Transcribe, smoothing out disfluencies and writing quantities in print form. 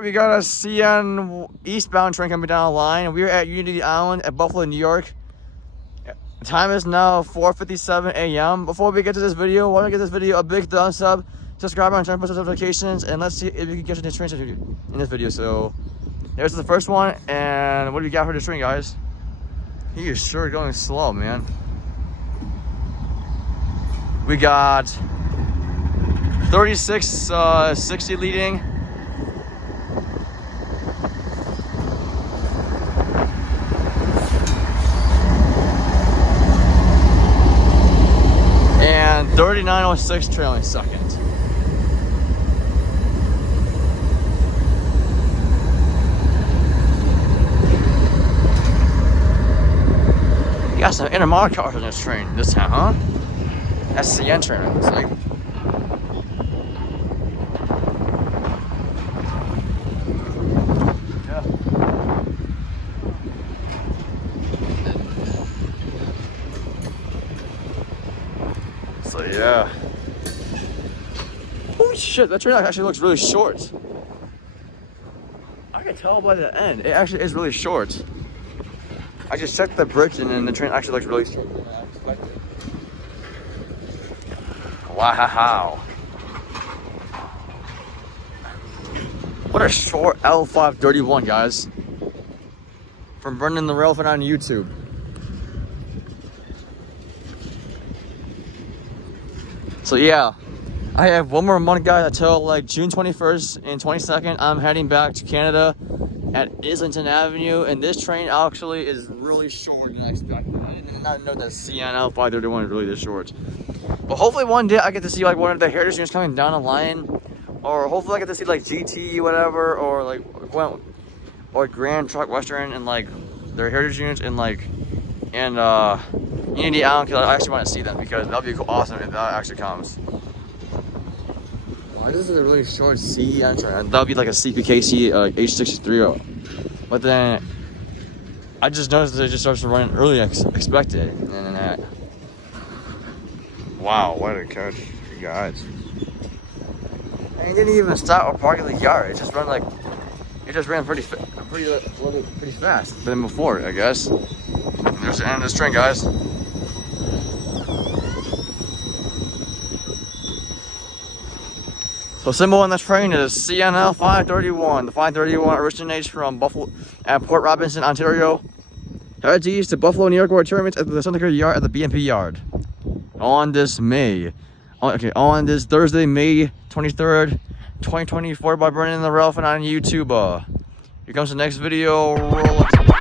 Alright, we got a CN eastbound train coming down the line. We're at Unity Island at Buffalo, New York. The time is now 4:57 a.m. Before we get to this video, I want to give this video a big thumbs up, subscribe and turn on post notifications, and let's see if we can get to this train in this video. So, there's the first one, and what do we got for the train, guys? He is sure going slow, man. We got 3660 leading. And 3906 trailing second. You got some intermodal cars on this train this time, huh? That's the CN train, it looks like. So yeah. Holy shit, that train actually looks really short. I can tell by the end, it actually is really short. I just checked the bridge and then the train actually looks really short than I expected. Wow. What a short L531, guys. From Brendan the Railfanning on YouTube. So yeah, I have one more month, guys, until like June 21st and 22nd. I'm heading back to Canada at Islington Avenue, and this train actually is really short than I expected. I did not know that CN L531 is really this short. But hopefully one day I get to see like one of the heritage units coming down the line, or hopefully I get to see like GT whatever, or like or Grand Truck Western and like their heritage units and like Unity Island, because I actually want to see them, because that'll be awesome if that actually comes. Wow, this is a really short CN train. That'll be like a CPKC H63. But then I just noticed that it just starts to run early as expected. And then that. Wow, what a catch, you guys. And it didn't even stop or park in the yard. It just ran like, it just ran pretty fast than before, I guess. And there's the end of this train, guys. So symbol on this train is CNL 531. The 531 originates from Buffalo at Port Robinson, Ontario. Heads east to Buffalo, New York, where it terminates at the Center Yard at the BMP Yard. On this Thursday, May 23rd, 2024, by Brendan the Railfanning on YouTube. Here comes the next video. Roll up.